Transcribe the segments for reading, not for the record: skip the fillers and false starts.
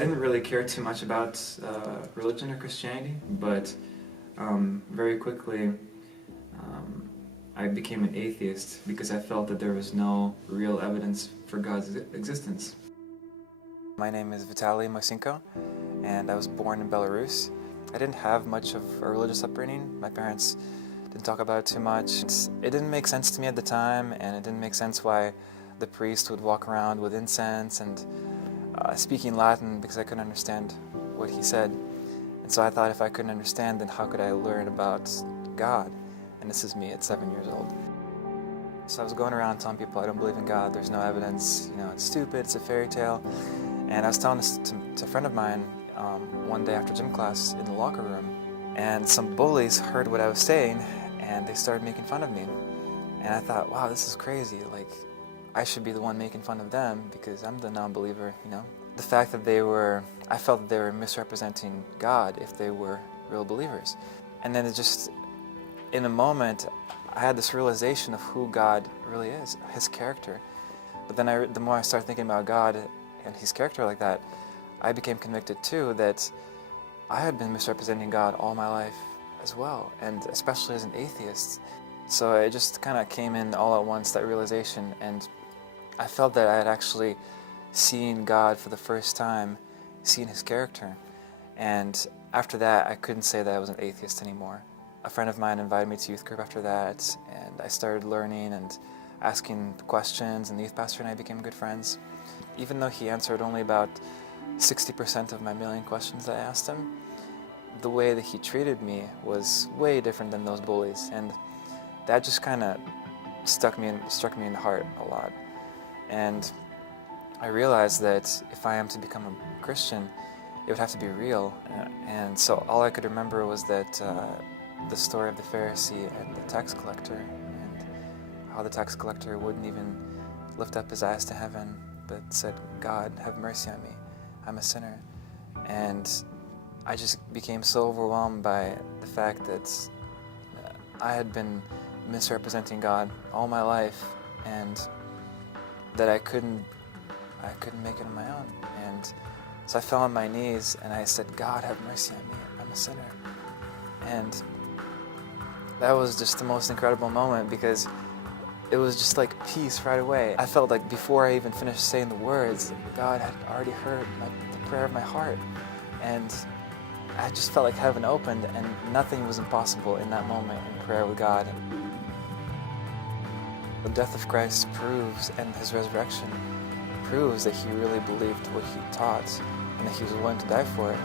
I didn't really care too much about religion or Christianity, but very quickly I became an atheist because I felt that there was no real evidence for God's existence. My name is Vitali, Moiseenko, and I was born in Belarus. I didn't have much of a religious upbringing. My parents didn't talk about it too much. It didn't make sense to me at the time, and it didn't make sense why the priest would walk around with incense and speaking Latin because I couldn't understand what he said. And so I thought if I couldn't understand, then how could I learn about God? And this is me at 7 years old. So I was going around telling people I don't believe in God, there's no evidence, it's stupid, it's a fairy tale. And I was telling this to a friend of mine one day after gym class in the locker room. And some bullies heard what I was saying and they started making fun of me. And I thought, wow, this is crazy. Like, I should be the one making fun of them because I'm the non-believer, The fact that I felt that they were misrepresenting God if they were real believers. And then in a moment, I had this realization of who God really is, His character. But then the more I started thinking about God and His character like that, I became convicted too that I had been misrepresenting God all my life as well, and especially as an atheist. So it just kind of came in all at once, that realization, and I felt that I had actually seen God for the first time, seen His character. And after that, I couldn't say that I was an atheist anymore. A friend of mine invited me to youth group after that, and I started learning and asking questions, and the youth pastor and I became good friends. Even though he answered only about 60% of my million questions that I asked him, the way that he treated me was way different than those bullies, and that just kind of struck me in the heart a lot. And I realized that if I am to become a Christian, it would have to be real. And so all I could remember was that the story of the Pharisee and the tax collector, and how the tax collector wouldn't even lift up his eyes to heaven, but said, "God, have mercy on me. I'm a sinner." And I just became so overwhelmed by the fact that I had been misrepresenting God all my life, and that I couldn't make it on my own. And so I fell on my knees and I said, "God, have mercy on me. I'm a sinner." And that was just the most incredible moment because it was just like peace right away. I felt like before I even finished saying the words, God had already heard the prayer of my heart. And I just felt like heaven opened and nothing was impossible in that moment in prayer with God. The death of Christ proves, and His resurrection proves, that He really believed what He taught and that He was willing to die for it.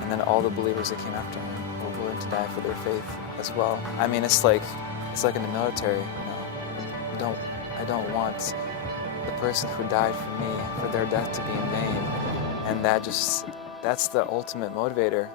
And then all the believers that came after Him were willing to die for their faith as well. I mean, it's like in the military, I don't want the person who died for me, for their death to be in vain. And that's the ultimate motivator.